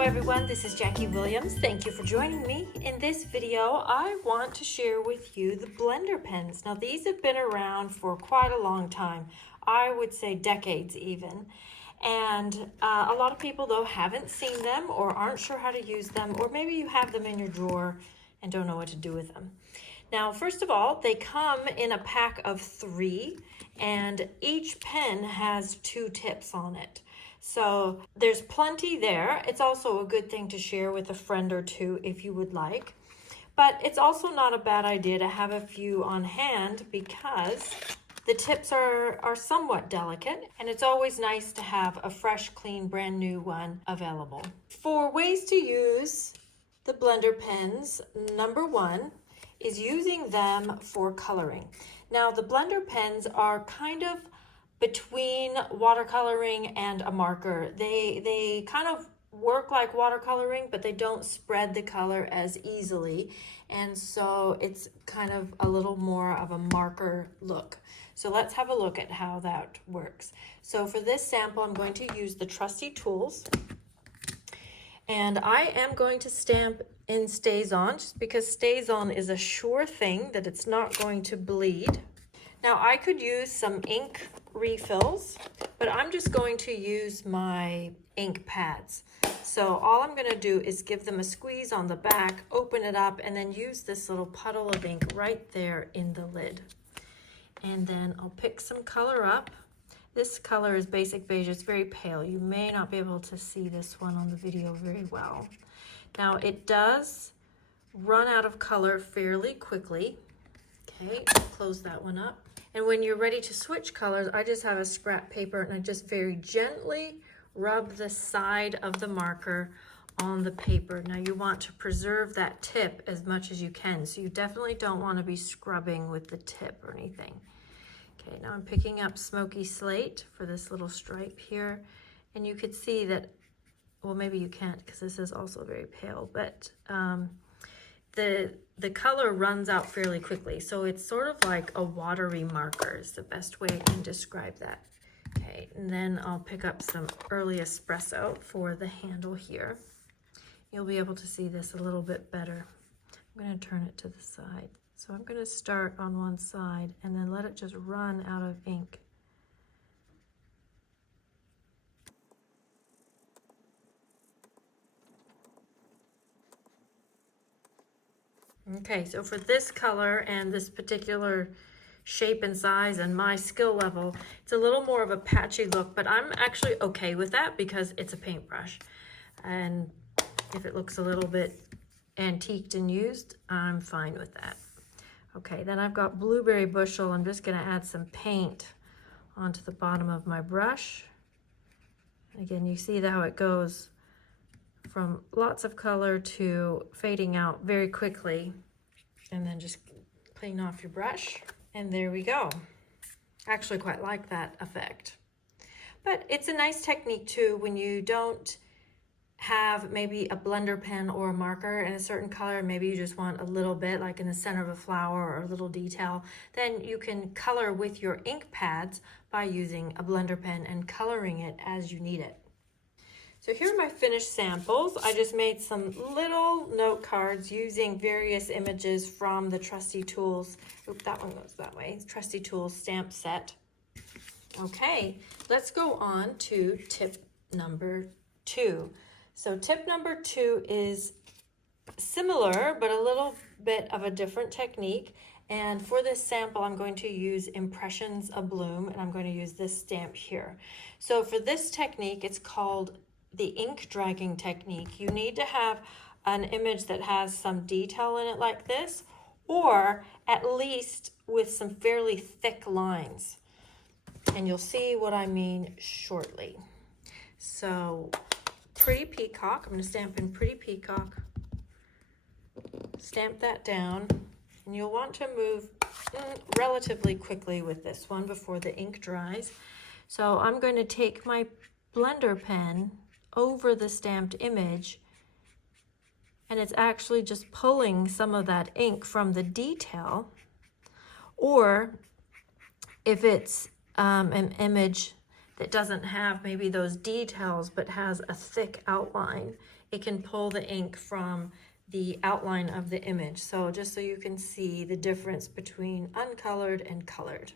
Hello everyone, this is Jackie Williams. Thank you for joining me. In this video, I want to share with you the blender pens. Now these have been around for quite a long time. I would say decades even. And a lot of people though haven't seen them or aren't sure how to use them, or maybe you have them in your drawer and don't know what to do with them. Now, first of all, they come in a pack of 3 and each pen has 2 tips on it. So there's plenty there. It's also a good thing to share with a friend or two if you would like. But it's also not a bad idea to have a few on hand because the tips are somewhat delicate, and it's always nice to have a fresh, clean, brand new one available. For ways to use the blender pens, number 1 is using them for coloring. Now the blender pens are kind of between watercoloring and a marker. They kind of work like watercoloring, but they don't spread the color as easily. And so it's kind of a little more of a marker look. So let's have a look at how that works. So for this sample, I'm going to use the trusty tools. And I am going to stamp in StazOn, just because StazOn is a sure thing that it's not going to bleed. Now I could use some ink refills, but I'm just going to use my ink pads. So all I'm going to do is give them a squeeze on the back, open it up, and then use this little puddle of ink right there in the lid. And then I'll pick some color up. This color is basic beige. It's very pale. You may not be able to see this one on the video very well. Now it does run out of color fairly quickly. Okay, close that one up. And when you're ready to switch colors, I just have a scrap paper and I just very gently rub the side of the marker on the paper. Now you want to preserve that tip as much as you can, so you definitely don't want to be scrubbing with the tip or anything. Okay, now I'm picking up Smoky Slate for this little stripe here, and you could see that, well, maybe you can't because this is also very pale, but the color runs out fairly quickly. So it's sort of like a watery marker is the best way I can describe that. Okay, and then I'll pick up some early espresso for the handle here. You'll be able to see this a little bit better. I'm going to turn it to the side. So I'm going to start on one side and then let it just run out of ink. Okay, so for this color and this particular shape and size and my skill level, it's a little more of a patchy look, but I'm actually okay with that because it's a paintbrush. And if it looks a little bit antiqued and used, I'm fine with that. Okay, then I've got Blueberry Bushel. I'm just gonna add some paint onto the bottom of my brush. Again, you see how it goes from lots of color to fading out very quickly, and then just clean off your brush, and there we go. I actually quite like that effect. But it's a nice technique too when you don't have maybe a blender pen or a marker in a certain color, maybe you just want a little bit like in the center of a flower or a little detail, then you can color with your ink pads by using a blender pen and coloring it as you need it. So here are my finished samples. I just made some little note cards using various images from the Trusty Tools. Oop, that one goes that way. Trusty Tools stamp set. Okay, let's go on to tip number 2. So tip number 2 is similar, but a little bit of a different technique. And for this sample, I'm going to use Impressions of Bloom, and I'm going to use this stamp here. So for this technique, it's called the ink dragging technique. You need to have an image that has some detail in it like this, or at least with some fairly thick lines. And you'll see what I mean shortly. So Pretty Peacock, I'm going to stamp in Pretty Peacock. Stamp that down, and you'll want to move relatively quickly with this one before the ink dries. So I'm going to take my blender pen over the stamped image, and it's actually just pulling some of that ink from the detail. Or if it's an image that doesn't have maybe those details but has a thick outline, it can pull the ink from the outline of the image. So just so you can see the difference between uncolored and colored.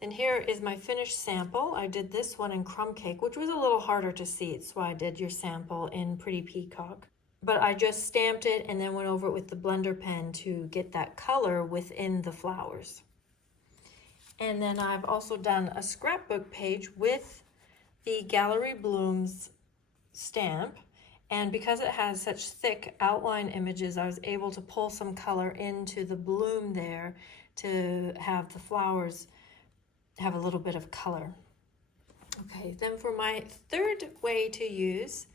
Then here is my finished sample. I did this one in crumb cake, which was a little harder to see. It's why I did your sample in Pretty Peacock. But I just stamped it and then went over it with the blender pen to get that color within the flowers. And then I've also done a scrapbook page with the Gallery Blooms stamp. And because it has such thick outline images, I was able to pull some color into the bloom there to have the flowers have a little bit of color. Okay, then for my third way to use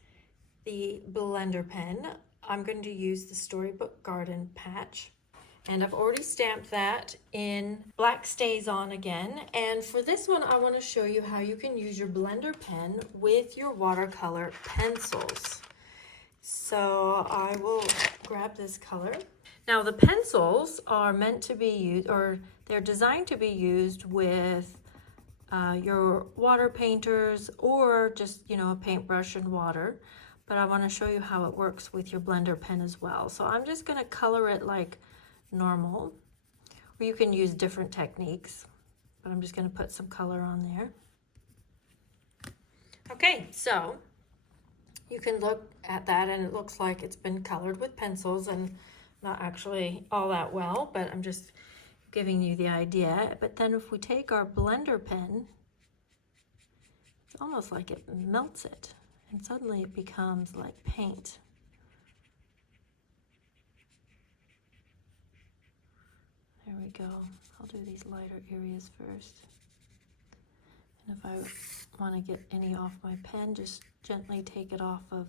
the blender pen, I'm going to use the Storybook Garden patch. And I've already stamped that in Black Stays On again. And for this one, I want to show you how you can use your blender pen with your watercolor pencils. So I will grab this color. Now the pencils are meant to be used, or they're designed to be used with your water painters or just, a paintbrush and water. But I want to show you how it works with your blender pen as well. So I'm just going to color it like normal, or you can use different techniques, but I'm just going to put some color on there. Okay, so you can look at that and it looks like it's been colored with pencils, and not actually all that well, but I'm just giving you the idea. But then if we take our blender pen, it's almost like it melts it, and suddenly it becomes like paint. There we go. I'll do these lighter areas first. And if I want to get any off my pen, just gently take it off of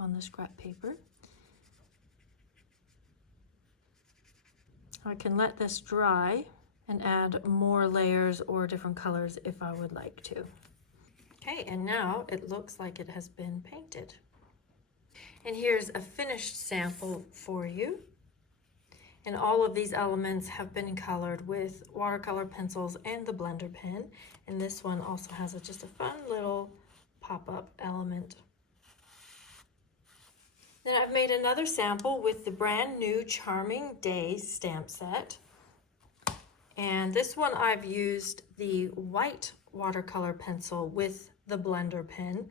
on the scrap paper. I can let this dry and add more layers or different colors if I would like to. Okay, and now it looks like it has been painted. And here's a finished sample for you. And all of these elements have been colored with watercolor pencils and the blender pen. And this one also has just a fun little pop-up element. Then I've made another sample with the brand new Charming Days stamp set. And this one I've used the white watercolor pencil with the blender pen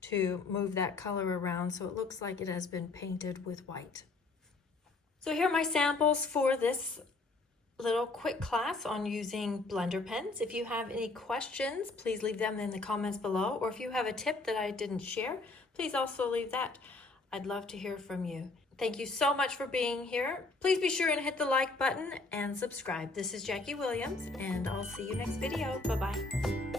to move that color around so it looks like it has been painted with white. So here are my samples for this little quick class on using blender pens. If you have any questions, please leave them in the comments below. Or if you have a tip that I didn't share, please also leave that. I'd love to hear from you. Thank you so much for being here. Please be sure and hit the like button and subscribe. This is Jackie Williams, and I'll see you next video. Bye-bye.